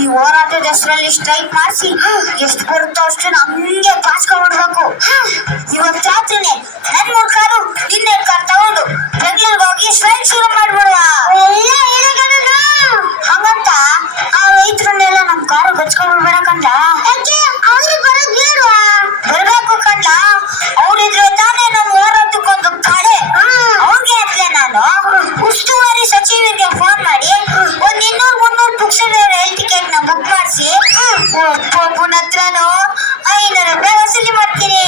ಈ ಹೋರಾಟದ ಹೆಸರಲ್ಲಿ ಸ್ಟ್ರೈಕ್ ಮಾಡಿಸಿ ಎಷ್ಟು ಬರುತ್ತೋ ಅಷ್ಟು ನಮ್ಗೆ ಪಾಸ್ಕೊಂಡ್ಬಿಡ್ಬೇಕು. ಇವತ್ತು ರಾತ್ರಿನೇ ನನ್ 3 ಕಾರು ನಿನ್ನ 2 ಕಾರ್ ತಗೊಂಡು ಬೆಂಗಳೂರಿಗೆ ಹೋಗಿ ಸ್ಟ್ರೈಕ್ ಶುರು ಮಾಡ್ಬಿಡುವ. ಹಂಗಂತ ಆ ರೈತರನ್ನೆಲ್ಲ ನಮ್ ಕಾರು ಗಚ್ಕೊಂಡ್ಬಿಡ್ಬೇಡ ಕಂಡ. ಅವ್ರು ಬರೋದ್ ಬೇಡವಾ? ಬರ್ಬೇಕು ಕಂಡ. ಅವ್ರಿದ್ರೆ ತಾನೇ ನಮ್ ಹೋರಾಟಕ್ಕೊಂದು ಕಡೆ. ಅವ್ರಿಗೆ ಅತ್ಲೆ ನಾನು ಉಸ್ತುವಾರಿ ಸಚಿವರಿಗೆ ಫೋನ್ ಮಾಡಿ ಒಂದ್ 200-300 ಪುಕ್ಷದ ರೈಲ್ ಟಿಕೆಟ್ ನ ಬುಕ್ ಮಾಡಿಸಿ ಒಬ್ಬೊಬ್ಬನ ಹತ್ರನು 500 ರೂಪಾಯಿ ವಸೂಲಿ ಮಾಡ್ತೀನಿ.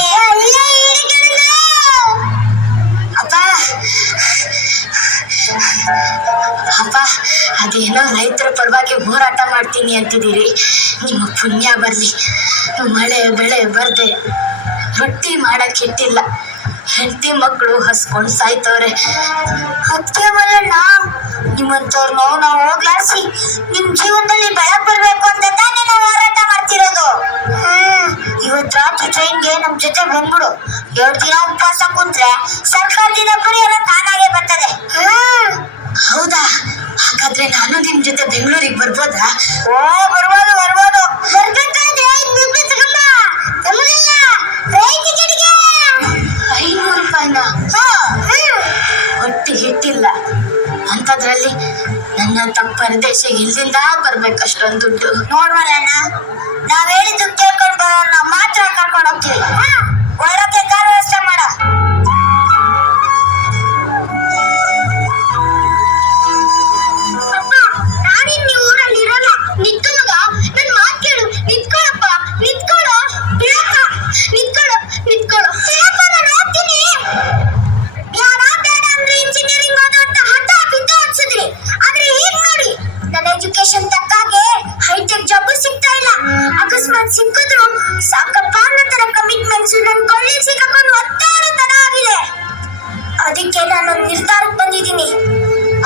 ಅಪ್ಪ ಅದೇನೋ ರೈತರ ಪರವಾಗಿ ಹೋರಾಟ ಮಾಡ್ತೀನಿ ಅಂತಿದ್ದೀರಿ. ನಿಮ್ಮ ಪುಣ್ಯ ಬರ್ಲಿ. ಮಳೆ ಬೆಳೆ ಬರ್ದೆ ರೊಟ್ಟಿ ಮಾಡಕ್ ಇಟ್ಟಿಲ್ಲ. ಹೆಂಡತಿ ಮಕ್ಕಳು ಹಸ್ಕೊಂಡು ಸಾಯ್ತವ್ರೆ. ಅದಕ್ಕೆ ಮಲ್ಲಣ್ಣ ನಿಮ್ಮಂತವ್ರನ್ನೋ ನಾವು ಹೋಗ್ಲಾಡ್ಸಿ ನಿಮ್ ಜೀವನದಲ್ಲಿ ಬೆಳಕ್ ಬರ್ಬೇಕು ಅಂತ ತಾನೇ ನಾವು ಹೋರಾಟ ಮಾಡ್ತಿರೋದು. ಇವತ್ ರಾತ್ರಿ ಟ್ರೈನ್ಗೆ ನಮ್ ಜೊತೆ ಬಂದ್ಬಿಡು. 2 ದಿನ ಉಪವಾಸ ಕುಂತ್ರೆ ಸರ್ಕಾರದಿಂದ ಪರಿಹಾರ ತಾನಾಗೆ ಬರ್ತದೆ. ಹೌದಾ? ಹಾಗಾದ್ರೆ ನಾನು ನಿಮ್ ಜೊತೆ ಬೆಂಗಳೂರಿಗೆ ಬರ್ಬೋದಾ? ಓ ಬರ್ಬೋದು ಬರ್ಬೋದು. ಬರ್ಬೇಕಾದ್ರೆ 500 ರೂಪಾಯಿನ? ಹೊಟ್ಟಿ ಹಿಟ್ಟಿಲ್ಲ ಅಂತದ್ರಲ್ಲಿ ನನ್ನಂತ ಪರದೇಶ ಇಲ್ಲಿಂದ ಬರ್ಬೇಕು ಅಷ್ಟೊಂದು ದುಡ್ಡು. ನೋಡ್ವಲ್ಲಣ್ಣ, ನಾವ್ ಹೇಳಿದ್ದು ಕೇಳ್ಕೊಂಡ್ ಬರೋಣ ಮಾತ್ರ ಕರ್ಕೊಂಡು ಹೋಗ್ತೀವಿ. ಒಳಕ್ಕೆ ಕಾರ್ ವ್ಯವಸ್ಥೆ ಮಾಡ. ನಾನಿನ್ ಈ ಊರಲ್ಲಿ ಇರಲ್ಲ. ನಿತ್ಕೊ ಮಗ, ನನ್ ಮಾತ್ ಕೇಳು. ನಿತ್ಕೊಳ್ಳಪ್ಪ, ನಿತ್ಕೊಳ್ಳೋ. ಬಿಡಕ್ಕ, ನಿತ್ಕೊಳ್ಳೋ ನಿತ್ಕೊಳ್ಳೋ. ನಾನು ಹೋಗ್ತೀನಿ. ಯಾರ ಬೇಡ ಅಂದ್ರೆ ಇಂಜಿನಿಯರಿಂಗ್ ಓದೋ ಅಂತ ಹಠ ಬಿದ್ದ ಅನ್ಸಿದ್ರಿ. ಆದ್ರೆ ಈಗ ನೋಡಿ ನನ್ನ ಎಜುಕೇಶನ್ ತಕ್ಕಾಗೆ ಹೈಟೆಕ್ ಜಾಬ್ ಸಿಗ್ತಾ ಇಲ್ಲ. ಅಕಸ್ಮಾತ್ ಸಿಕ್ಕಿದ್ರು ಸಾಕಪ್ಪ ಅನ್ನೋ ತರ ಕಮಿಟ್ಮೆಂಟ್ಸ್ ನನ್ ಕೊಳ್ಳಿ ಸಿಕ್ಕಾಕೊಂಡು ಒತ್ತಾಡೋ ತರ ಆಗಿದೆ. ಅದಕ್ಕೆ ನಾನು ನಿರ್ಧಾರಕ್ಕೆ ಬಂದಿದ್ದೀನಿ.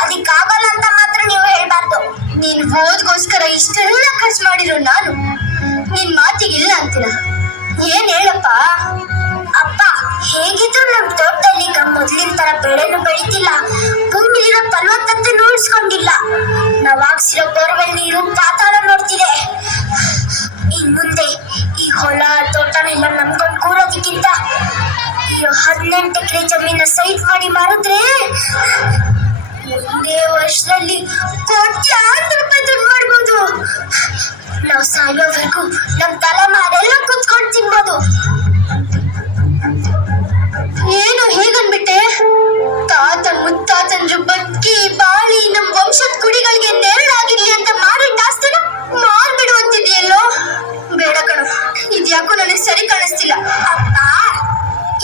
ಅದಕ್ಕಾಗಲ್ಲ ಅಂತ ಮಾತ್ರ ನೀವು ಹೇಳ್ಬಾರ್ದು. ನೀನ್ ಓದ್ಗೋಸ್ಕರ ಇಷ್ಟೆಲ್ಲ ಖರ್ಚು ಮಾಡಿರೋ ನಾನು ನಿನ್ ಮಾತಿಗಿಲ್ಲ ಅಂತೀನ. ಏನ್ ಹೇಳಪ್ಪ? ಅಪ್ಪ ಹೇಗಿದ್ರು ನಮ್ ತೋಟದಲ್ಲಿ ಈಗ ಮೊದ್ಲಿನ ತರ ಬೆಳೆನು ಬೆಳಿತಿಲ್ಲ. ಭೂಮಿಲಿರೋ ಫಲವತ್ತತೆ ಉಳಿಸ್ಕೊಂಡಿಲ್ಲ. ನಾವ್ ಹಾಕ್ಸಿರೋ ಬೋರ್ವೆಲ್ ನೀರು ಪಾತಾಳ ನೋಡ್ತಿದೆ. ಇನ್ ಮುಂದೆ ಈ ಹೊಲ ತೋಟನೆಲ್ಲ ನಂಬ್ಕೊಂಡು ಕೂರೋದಕ್ಕಿಂತ ಈ 18 ಎಕರೆ ಜಮೀನ ಸೈಟ್ ಮಾಡಿ ಮಾರಿದ್ರೆ ಒಂದೇ ವರ್ಷದಲ್ಲಿ ಕೋಟ್ಯಾಂತರ ರೂಪಾಯಿ ದುಡ್ಡು ಮಾಡ್ಬೋದು. ನಾವ್ ಸಾಯೋವರೆಗೂ ನಮ್ ತಲೆಮಾರೆಲ್ಲ ಕುತ್ಕೊಂಡು ತಿನ್ಬೋದು. ಏನು ಹೇಗನ್ಬಿಟ್ಟೆ? ತಾತ ಮುತ್ತಾತಂದ್ರು ಬದುಕಿ ಬಾಳಿ ನಮ್ ವಂಶದ ಕುಡಿಗಳಿಗೆ ನೆರಳಾಗಿರ್ಲಿ ಅಂತ ಮಾಡಿಟ್ಟ ಆಸ್ತಿನ ಮಾರ್ಬಿಡುವಂತಿದೆಯಲ್ಲೋ. ಬೇಡ ಕಣು, ಇದ್ಯಾಕೋ ನನಗೆ ಸರಿ ಕಾಣಿಸ್ತಿಲ್ಲ. ಅಪ್ಪ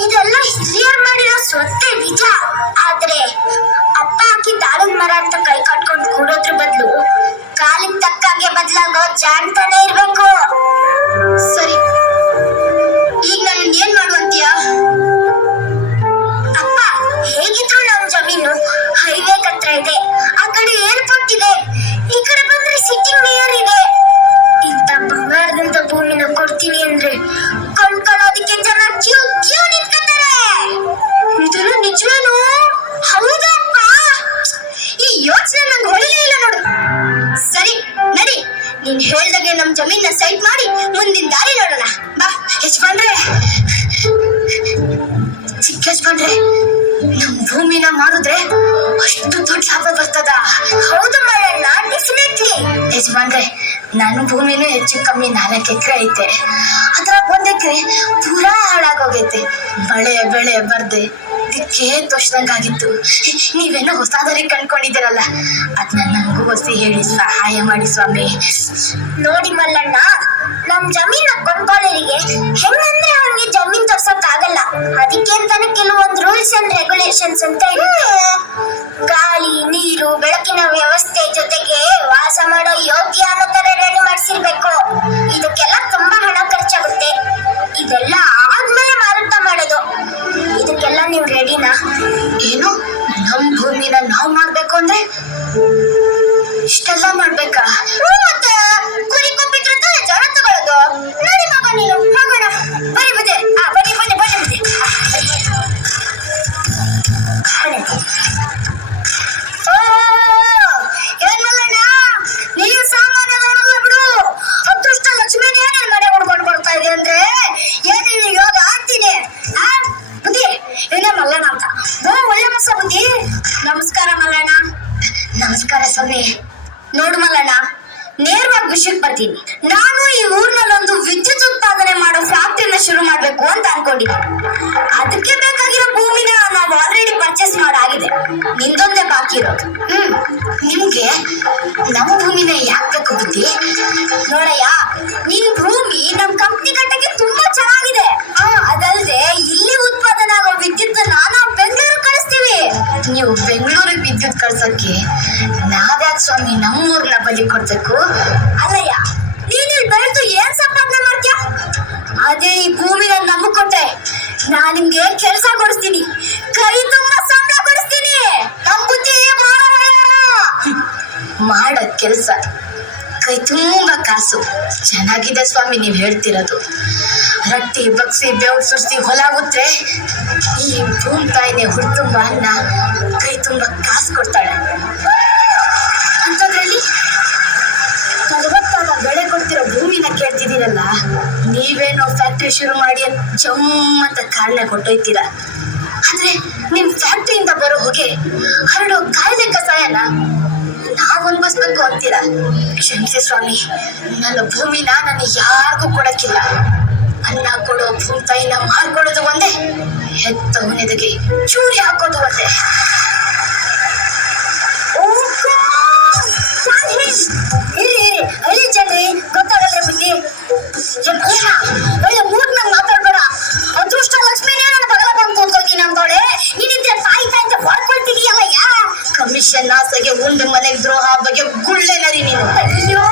ಇದೆಲ್ಲ ಹಿರಿಯರ್ ಮಾಡಿರೋ ಸ್ವತ್ತೇ ನಿಜ. ಆದ್ರೆ ಅಪ್ಪ ಹಾಕಿದ ಆಲದ ಮರ ಅಂತ ಕೈ ಕಟ್ಕೊಂಡು ಕೂಡೋದ್ರ ಬದಲು ಕಾಲಿಗೆ ತಕ್ಕಾಗೆ ಬದಲಾಗೋ ಜಾಣ್ತಾನೆ ಇರ್ಬೇಕು. ಸರಿ, ಈಗ ನಾನು ಏನ್ ಮಾಡುವಂತೀಯ? ಅಪ್ಪ ಹೇಗಿದ್ರು ನಮ್ ಜಮೀನು ಹೈವೇ ಹತ್ರ ಇದೆ. ಆ ಕಡೆ ಏರ್ಪೋರ್ಟ್ ಇದೆ. ಈ ಕಡೆ ಬಂದ್ರೆ ಸಿಟಿ ಮೇಯರ್ ಇದೆ. ಇಂಥ ಬಂಗಾರದಂತ ಭೂಮಿನ ಕೊಡ್ತೀನಿ ಅಂದ್ರೆ ಕೊಂಡ್ಕೊಳ್ಳೋದಕ್ಕೆ ಜನ ಕ್ಯೂ ಕ್ಯೂ ನಿಂತ್ಕೊತಾರೆ. ಇದೆಲ್ಲ ನಿಜವೇನು? ಹೌದಪ್ಪ. ಈ ಯೋಚನೆ ನಂಗೆ ಹೊಳಿಲೇ ಇಲ್ಲ ನೋಡು. ಸರಿ ನಡಿ, ನೀನ್ ಹೇಳ್ದಾಗೆ ನಮ್ ಜಮೀನ ಸೈಟ್ ಮಾಡಿ ಮುಂದಿನ ದಾರಿ ನೋಡೋಣ. ಬಾ ಯಜಮಾನ್ರೆ. ಚಿಕ್ಕ ಯಜಮಾನ್ರೆ, ನಮ್ ಭೂಮಿನ ಮಾರಿದ್ರೆ ಅಷ್ಟು ದೊಡ್ಡ ಲಾಭ ಬರ್ತದ? ಹೌದು ಮರಣ್ಣ, ಡೆಫಿನೆಟ್ಲಿ. ಯಜಮಾನ್ರೆ, ನಾನು ಭೂಮಿನೂ ಹೆಚ್ಚು ಕಮ್ಮಿ 4 ಎಕರೆ ಐತೆ. ಅದ್ರಾಗ 1 ಎಕರೆ ಪೂರಾ ಹಾಳಾಗೋಗೈತೆ. ಮಳೆ ಬೆಳೆ ಬರ್ದೆ ದಿಕ್ಕೇ ತೋಚ್ದಂಗಾಗಿತ್ತು. ನೀವೇನೋ ಹೊಸದಾರಿ ಕಂಡ್ಕೊಂಡಿದ್ದೀರಲ್ಲ, ಅದ್ನ ನಂಗೂ ಹೊಸಿ ಹೇಳಿ ಸಹಾಯ ಮಾಡಿ ಸ್ವಾಮಿ. ನೋಡಿ ಮಲ್ಲಣ್ಣ, ನಮ್ ಜಮೀನ ಕೊಂಡ್ಕೊಳ್ಳೋರಿಗೆ ಹೆಂಗಂದ್ರೆ ಹಂಗೆ ಜಮೀನ್ ತೋರ್ಸಕ್ ಆಗಲ್ಲ. ಅದಕ್ಕೆ ಅಂತಾನೆ ಕೆಲವೊಂದು ರೂಲ್ಸ್ ಅಂಡ್ ರೆಗ್ಯುಲೇಷನ್ಸ್ ಅಂತ ಇರುತ್ತೆ. ಗಾಳಿ ನೀರು ಬೆಳಕಿನ ವ್ಯವಸ್ಥೆ ಜೊತೆಗೆ ವಾಸ ಮಾಡೋ ಯೋಗ್ಯ ಅನ್ನೋ ತರ ರೆಡಿ ಮಾಡಿಸಿರ್ಬೇಕು. ಇದಕ್ಕೆಲ್ಲ ತುಂಬಾ ಹಣ ಖರ್ಚಾಗುತ್ತೆ. ಇದೆಲ್ಲ ಆದ್ಮೇಲೆ ಮಾರಾಟ ಮಾಡೋದು. ಇದಕ್ಕೆಲ್ಲ ನೀವು ರೆಡಿನಾ? ಏನು, ನಮ್ ಭೂಮಿನ ನಾವ್ ಮಾಡ್ಬೇಕು ಅಂದ್ರೆ ಇಷ್ಟೆಲ್ಲ ಮಾಡ್ಬೇಕಾ? ಮತ್ತೆ ಕುರಿ ಕೊಬ್ಬಿದ್ರೆ ತಾನೇ ಜನ ತಗೊಳ್ಳೋದು. ನೋಡಿ ಮಗ, ನೀನು ಹೋಗೋಣ. ಬರೀ ಬುದ್ಧಿ. ಬನ್ನಿ ಬನ್ನಿ ಬನ್ನಿ ಬುದ್ಧಿ. ಏನ್ ಮಲ್ಲಣ್ಣ, ನೀವು ಸಾಮಾನು ನೇರವಾಗಿ ವಿಷಯಕ್ಕೆ ಬರ್ತೀನಿ. ನಾನು ಈ ಊರಿನಲ್ಲೊಂದು ವಿದ್ಯುತ್ ಉತ್ಪಾದನೆ ಮಾಡೋ ಫ್ಯಾಕ್ಟರಿನ ಶುರು ಮಾಡ್ಬೇಕು ಅಂತ ಅನ್ಕೊಂಡಿದ್ದೀನಿ. ಅದಕ್ಕೆ ಬೇಕಾಗಿರೋ ಭೂಮಿನ ನಾವು ಆಲ್ರೆಡಿ ಪರ್ಚೇಸ್ ಮಾಡಾಗಿದೆ. ನಿಂದೊಂದೇ ಬಾಕಿ ಇರೋದು. ನಿಮ್ಗೆ ನಮ್ಮ ಭೂಮಿನ ಯಾಕೆ ಬೇಕು ಬುದ್ಧಿ? ನೋಡಯ್ಯ, ನಿನ್ ಭೂಮಿ ನಮ್ ಕಂಪ್ನಿ ಕಟ್ಟಕ್ಕೆ ತುಂಬಾ ಚೆನ್ನಾಗಿದೆ. ಅದಲ್ಲದೆ ಇಲ್ಲಿ ಉತ್ಪಾದನೆ ಆಗೋ ವಿದ್ಯುತ್ ನಾವು ಬೆಂಗಳೂರು ಕಳಿಸ್ತೀವಿ. ನೀವು ಬೆಂಗಳೂರಿಗೆ ವಿದ್ಯುತ್ ಕಳ್ಸಕ್ಕೆ ನಾವ್ಯಾಕೆ ಸ್ವಾಮಿ ನಮ್ಮೂರ್ನ ಬಲಿ ಕೊಡ್ಬೇಕು? ಅಲ್ಲಯ್ಯ, ನೀನ್ ಇಲ್ಲಿ ಬೆಳೆದು ಏನ್ ಸಂಪಾದನೆ ಮಾಡ್ತೀಯ? ಅದೇ ಈ ಭೂಮಿನ ನಮಗ್ ಕೊಟ್ಟೆ ನಾನ್ ನಿಮ್ಗೆ ಕೆಲಸ ಕೊಡಿಸ್ತೀನಿ, ಕೈ ತುಂಬಾ ಸಂಬಳ ಕೊಡಿಸ್ತೀನಿ. ನಮ್ ಬುದ್ಧಿ ಮಾಡೋ ಕೆಲ್ಸ, ಕೈ ತುಂಬಾ ಕಾಸು. ಚೆನ್ನಾಗಿದೆ ಸ್ವಾಮಿ ನೀವ್ ಹೇಳ್ತಿರೋದು. ರಟ್ಟಿ ಬಗ್ಸಿ ಬೆವ್ರು ಸುರಿಸಿ ಹೊಲ ಆಗುತ್ತೆ. ಈ ಭೂಮಿ ತಾಯಿನೇ ಹುಡ್ತುಂಬ ಅನ್ನ, ಕೈ ತುಂಬಾ ಕಾಸು ಕೊಡ್ತಾಳೆ. ಅಂತದ್ರಲ್ಲಿ ಫಲವತ್ತಾದ ಬೆಳೆ ಕೊಡ್ತಿರೋ ಭೂಮಿನ ಕೇಳ್ತಿದ್ದೀರಲ್ಲ, ನೀವೇನೋ ಫ್ಯಾಕ್ಟ್ರಿ ಶುರು ಮಾಡಿ ಅಂತ ಜಮ್ಮಂತ ಕಾರಣ ಕೊಟ್ಟೊಯ್ತೀರ. ಆದ್ರೆ ನಿಮ್ ಫ್ಯಾಕ್ಟ್ರಿಯಿಂದ ಬರೋ ಹೊಗೆ ಹರಡೋ ಕಾಯಿಲೆ ಕಸಾಯನ ನಾವ್ ಅನ್ಭವಿಸ್ಬೇಕು ಅಂತೀರ. ಕ್ಷಮಿಸಿ ಸ್ವಾಮಿ, ನನ್ನ ಭೂಮಿನ ನಾನು ಯಾರಿಗೂ ಕೊಡಕ್ಕಿಲ್ಲ. ಅನ್ನ ಕೊಡೋ ಭೂಮಿ ತಾಯಿನ ಮಾರ್ಕೊಳ್ಳೋದು ಒಂದೇ, ಹೆತ್ತವನೆದೆಗೆ ಚೂರಿ ಹಾಕೋದು ಒಂದೇ. ಹಳ್ಳಿ ಜನರಿ ಗೊತ್ತಾಗಲ್ರಿ ಬುದ್ಧಿ. ಒಳ್ಳೆ ಮೂರ್ನಾಗ ಮಾತಾಡ್ಬೇಡ. ಅದೃಷ್ಟ ಲಕ್ಷ್ಮಿನೇ ನನ್ನ ಬಗಲ ಬಂದು ಕೂತ್ಕೋತೀನಿ ಅಂತೋಳೆ. ನೀನಿದ್ರೆ ತಾಯಿ ಅಂತ ಹೊಡ್ಕೊಳ್ತಿದೀಯಲ್ಲ. ಕಮಿಷನ್ ಆಸೆಗೆ ಒಂದು ಮನೆಗೆ ದ್ರೋಹ ಬಗ್ಗೆ ಗುಳ್ಳೆ ನರಿ ನೀನು. ಅಯ್ಯೋ,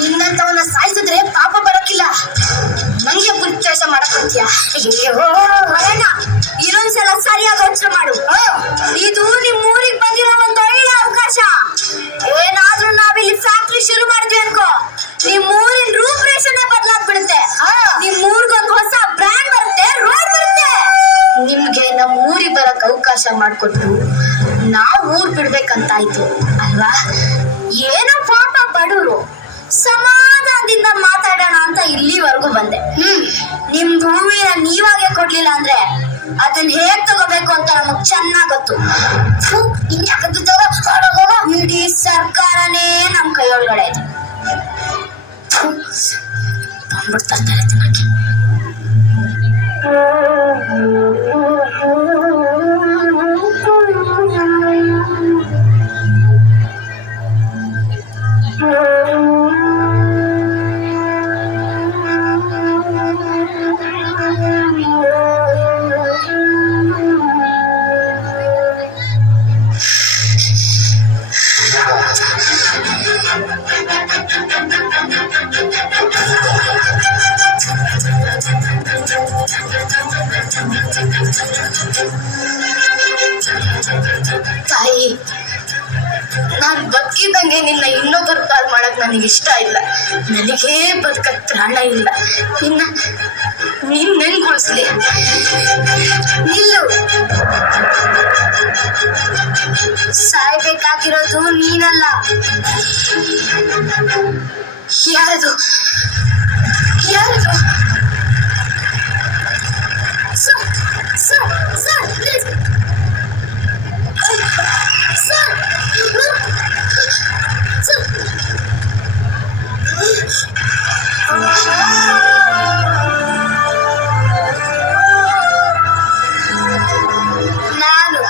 ನಿನ್ನಂತವನ್ನ ಸಾಯಿಸಿದ್ರೆ ಪಾಪ ಬರಕ್ಕಿಲ್ಲ. ನಂಗೆ ಬುದ್ಧಿ ಕೆಲಸ ಮಾಡಕ್ ಹೋಗ್ತೀಯ? ಅಯ್ಯೋ ಇದೊಂದ್ಸಲ ಸರಿಯಾಗಿ ಯೋಚನೆ ಮಾಡು. ಇದು ನಿಮ್ ಊರಿಗೆ ಬಂದಿರೋ ಒಂದು ಒಳ್ಳೆ ಅವಕಾಶ. ಏನಾದ್ರೂ ನಾವಿಲ್ಲಿ ಫ್ಯಾಕ್ಟ್ರಿ ಶುರು ಮಾಡಿದ್ವಿ ಅನ್ಕೋ, ನಿಮ್ ಊರಿನ ರೂಪರೇಷನೆ ಬದಲಾಗ್ಬಿಡುತ್ತೆ. ನಿಮ್ ಊರಿಗೊಂದು ಹೊಸ ಬ್ರ್ಯಾಂಡ್ ಬರುತ್ತೆ, ರೋಡ್ ಬರುತ್ತೆ. ನಿಮ್ಗೆ ನಮ್ ಊರಿಗೆ ಬರಕ್ ಅವಕಾಶ ಮಾಡ್ಕೊಟ್ಟು ನಾವ್ ಊರ್ ಬಿಡ್ಬೇಕಂತಾಯ್ತು ಅಲ್ವಾ? ಏನೋ ಪಾಪ ಬಡವರು, ಸಮಾಧಾನದಿಂದ ಮಾತಾಡೋಣ ಅಂತ ಇಲ್ಲಿವರೆಗೂ ಬಂದೆ. ನಿಮ್ ಭೂಮಿನ ನೀವಾಗೆ ಕೊಡ್ಲಿಲ್ಲ ಅಂದ್ರೆ ಅದನ್ನ ಹೇಗ್ ತಗೋಬೇಕು ಅಂತ ನಮಗ್ ಚೆನ್ನಾಗ್ ಗೊತ್ತು. ಇಡೀ ಸರ್ಕಾರನೇ ನಮ್ ಕೈಯೊಳಗಡೆ ಇದೆ. ಬಂದ್ಬಿಡ್ತಾ ಇರ್ತಾರೆ ತಿನ್ನಕ್ಕೆ. ತಾಯಿ, ನಾನ್ ಬದುಕಿದಂಗೆ ನಿನ್ನ ಇನ್ನೊಬ್ಬರ ಪಾಲ್ ಮಾಡಕ್ ನನಗೆ ಇಷ್ಟ ಇಲ್ಲ. ನನಗೇ ಬದುಕಕ್ ಪ್ರಾಣ ಇಲ್ಲ. ಇನ್ನ ನೀನ್ ನೆನ್ಗೊಳಿಸ್ಲಿ. ನಿಲ್ಲು. ಸಾಯ್ಬೇಕಾಗಿರೋದು ನೀನಲ್ಲ. ಯಾರದು ಯಾರದು? Sir sir sir please sir ನಾನು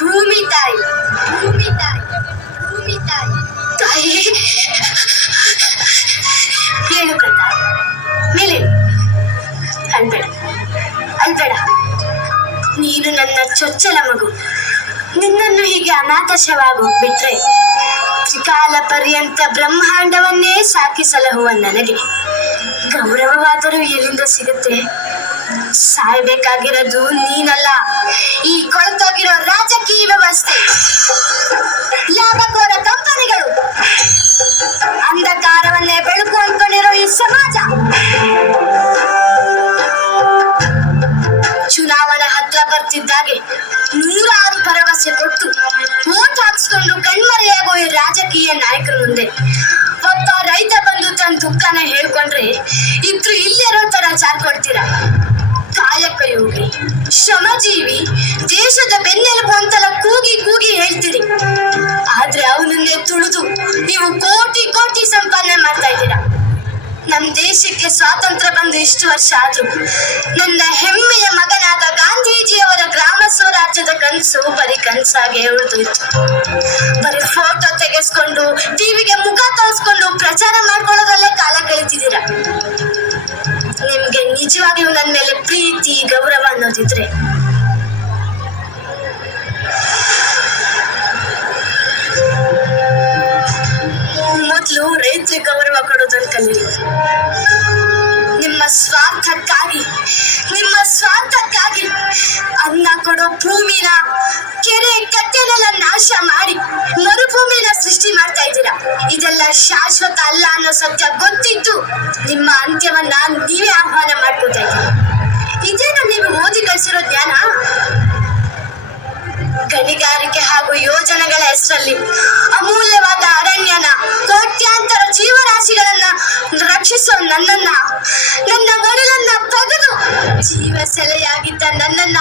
ಭೂಮಿ ತಾಯಿ, ಭೂಮಿ ತಾಯಿ, ಭೂಮಿ ತಾಯಿ. ತಾಯಿ ಏನು ಕಂದ? ಮೇಲೆ ಅಲ್ಬೇಡ ಅಲ್ಬೇಡ. ನೀನು ನನ್ನ ಚೊಚ್ಚಲ ಮಗು. ನಿನ್ನನ್ನು ಹೀಗೆ ಅನಾಥಶವಾಗಿ ಹೋಗ್ಬಿಟ್ರೆ ತ್ರಿಕಾಲ ಪರ್ಯಂತ ಬ್ರಹ್ಮಾಂಡವನ್ನೇ ಸಾಕಿ ಸಲಹುವ ನನಗೆ ಗೌರವವಾದರೂ ಎಲ್ಲಿಂದ ಸಿಗುತ್ತೆ? ಸಾಯ್ಬೇಕಾಗಿರೋದು ನೀನಲ್ಲ, ಈ ಕೊಳತೋಗಿರೋ ರಾಜಕೀಯ ವ್ಯವಸ್ಥೆ, ಲಾಭಕೋರ ಕಂಪನಿಗಳು, ಅಂಧಕಾರವನ್ನೇ ಬೆಳಕು ಅಂದ್ಕೊಂಡಿರೋ ಈ ಸಮಾಜ. ಚುನಾವಣೆ ಹತ್ರ ಬರ್ತಿದ್ದಾಗೆ ನೂರಾರು ಭರವಸೆ ಕೊಟ್ಟು ವೋಟ್ ಹಾಕ್ಸ್ಕೊಂಡು ಕಣ್ಮರೆಯಾಗೋ ಈ ರಾಜಕೀಯ ನಾಯಕರ ಮುಂದೆ ಒಬ್ಬ ರೈತ ಬಂದು ತನ್ನ ದುಃಖನ ಹೇಳ್ಕೊಂಡ್ರೆ ಇದ್ರು ಇಲ್ಲಿರೋ ತರ ಚಾರ್ ಕೊಡ್ತೀರ. ಕಾಯಕ ಯೋಗಿ, ಶ್ರಮಜೀವಿ, ದೇಶದ ಬೆನ್ನೆಲುಬು ಅಂತೆಲ್ಲ ಕೂಗಿ ಕೂಗಿ ಹೇಳ್ತೀರಿ. ಆದ್ರೆ ಅವನನ್ನೇ ತುಳಿದು ನೀವು ಕೋಟಿ ಕೋಟಿ ಸಂಪಾದನೆ ಮಾಡ್ತಾ ಇದ್ದೀರಾ. ನಮ್ಮ ದೇಶಕ್ಕೆ ಸ್ವಾತಂತ್ರ್ಯ ಬಂದು ಇಷ್ಟು ವರ್ಷ ಆದ್ರೂ ನನ್ನ ಹೆಮ್ಮೆಯ ಮಗನಾದ ಗಾಂಧೀಜಿಯವರ ಗ್ರಾಮ ಸ್ವರಾಜ್ಯದ ಕನಸು ಬರೀ ಕನಸಾಗೆ ಉಳಿದೋಯ್ತು. ಬರೀ ಫೋಟೋ ತೆಗೆಸ್ಕೊಂಡು ಟಿವಿಗೆ ಮುಖ ತೋರಿಸ್ಕೊಂಡು ಪ್ರಚಾರ ಮಾಡ್ಕೊಳ್ಳೋದ್ರಲ್ಲೇ ಕಾಲ ಕಳೀತಿದ್ದೀರಾ. ನಿಮ್ಗೆ ನಿಜವಾಗ್ಲೂ ನನ್ನ ಮೇಲೆ ಪ್ರೀತಿ ಗೌರವ ಅನ್ನೋದಿದ್ರೆ ಮೊದಲು ರೈತರಿಗೆ ಗೌರವ ಕೊಡೋದನ್ನು ಕಲೀರಿ. ನಿಮ್ಮ ಸ್ವಾರ್ಥಕ್ಕಾಗಿ ಅನ್ನ ಕೊಡೋ ಭೂಮಿನ, ಕೆರೆ ಕಟ್ಟೆನೆಲ್ಲ ನಾಶ ಮಾಡಿ ಮರುಭೂಮಿನ ಸೃಷ್ಟಿ ಮಾಡ್ತಾ ಇದ್ದೀರಾ. ಇದೆಲ್ಲ ಶಾಶ್ವತ ಅಲ್ಲ ಅನ್ನೋ ಸತ್ಯ ಗೊತ್ತಿದ್ದು ನಿಮ್ಮ ಅಂತ್ಯವನ್ನ ನೀವೇ ಆಹ್ವಾನ ಮಾಡ್ಕೊತಾ ಇದ್ದೀರಾ. ಇದೇನ ನೀವು ಓದಿ ಕಳಿಸಿರೋ ಜ್ಞಾನ? ಗಣಿಗಾರಿಕೆ ಹಾಗೂ ಯೋಜನೆಗಳ ಹೆಸರಲ್ಲಿ ಅಮೂಲ್ಯವಾದ ಅರಣ್ಯನ, ಕೋಟ್ಯಾಂತರ ಜೀವರಾಶಿಗಳನ್ನ ರಕ್ಷಿಸೋ ನನ್ನ ಒಡಲನ್ನ ಬಗೆದು ಜೀವ ಸೆಲೆಯಾಗಿದ್ದ ನನ್ನನ್ನ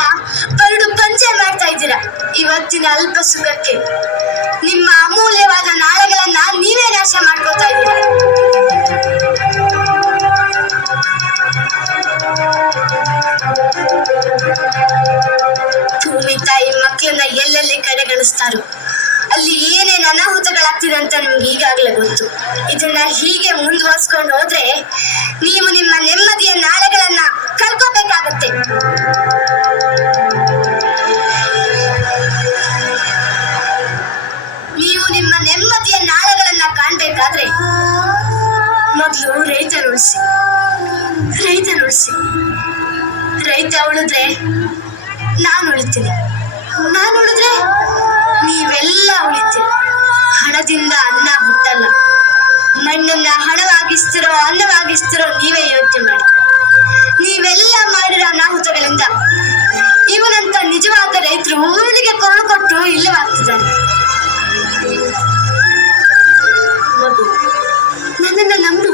ಬರಡು ಪಂಚೆ ಮಾಡ್ತಾ ಇದ್ದೀರಾ. ಇವತ್ತಿನ ಅಲ್ಪ ಸುಖಕ್ಕೆ ನಿಮ್ಮ ಅಮೂಲ್ಯವಾದ ನಾಳೆಗಳನ್ನ ನೀವೇ ನಾಶ ಮಾಡ್ಕೋತಾ ಇದ್ದೀರಾ. ಭೂಮಿ ತಾಯಿ ಮಕ್ಕಳನ್ನ ಎಲ್ಲೆಲ್ಲಿ ಕಡೆಗಣಿಸ್ತಾರೋ ಅಲ್ಲಿ ಏನೇನು ಅನಾಹುತಗಳಾಗ್ತಿದೆ ಅಂತ ನಿಮ್ಗೆ ಈಗಾಗಲೇ ಗೊತ್ತು. ಇದನ್ನ ಹೀಗೆ ಮುಂದುವರ್ಸ್ಕೊಂಡು ಹೋದ್ರೆ ನೀವು ನಿಮ್ಮ ನೆಮ್ಮದಿಯ ನಾಳೆಗಳನ್ನ ಕಳ್ಕೋಬೇಕಾಗತ್ತೆ. ನೀವು ನಿಮ್ಮ ನೆಮ್ಮದಿಯ ನಾಳೆಗಳನ್ನ ಕಾಣ್ಬೇಕಾದ್ರೆ ಮೊದಲು ರೈತ ಉಳಿಸಿ. ರೈತ ಉಳಿದ್ರೆ ನಾನು ಉಳಿತೀನಿ, ನಾನು ಉಳಿದ್ರೆ ನೀವೆಲ್ಲ ಉಳಿತೀರಿ. ಹಣದಿಂದ ಅನ್ನ ಹುಟ್ಟಲ್ಲ. ಮಣ್ಣನ್ನ ಹಣವಾಗಿಸ್ತಿರೋ ಅನ್ನವಾಗಿಸ್ತಿರೋ ನೀವೇ ಯೋಚನೆ ಮಾಡಿ. ನೀವೆಲ್ಲ ಮಾಡಿರೋ ಅನಾಹುತಗಳಿಂದ ಇವನಂತ ನಿಜವಾದ ರೈತರು ಊರಿಗೆ ಕೊರಳು ಕೊಟ್ಟು ಇಲ್ಲವಾಗ್ತಿದ್ದಾರೆ. ಮಗು, ನನ್ನನ್ನ ನಂಬು.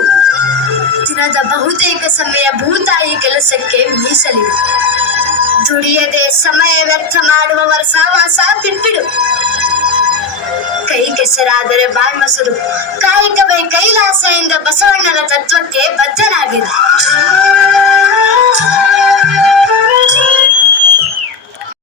ದಿನದ ಬಹುತೇಕ ಸಮಯ ಭೂತಾಯಿ ಕೆಲಸಕ್ಕೆ ಮೀಸಲಿಡು. ದುಡಿಯದೆ ಸಮಯ ವ್ಯರ್ಥ ಮಾಡುವವರ ಸಹವಾಸ ಬಿಟ್ಬಿಡು. ಕೈ ಕೆಸರಾದರೆ ಬಾಯಿ ಮೊಸರು, ಕಾಯಕವೇ ಕೈಲಾಸ ಎಂದ ಬಸವಣ್ಣನ ತತ್ವಕ್ಕೆ ಬದ್ಧನಾಗಿದೆ.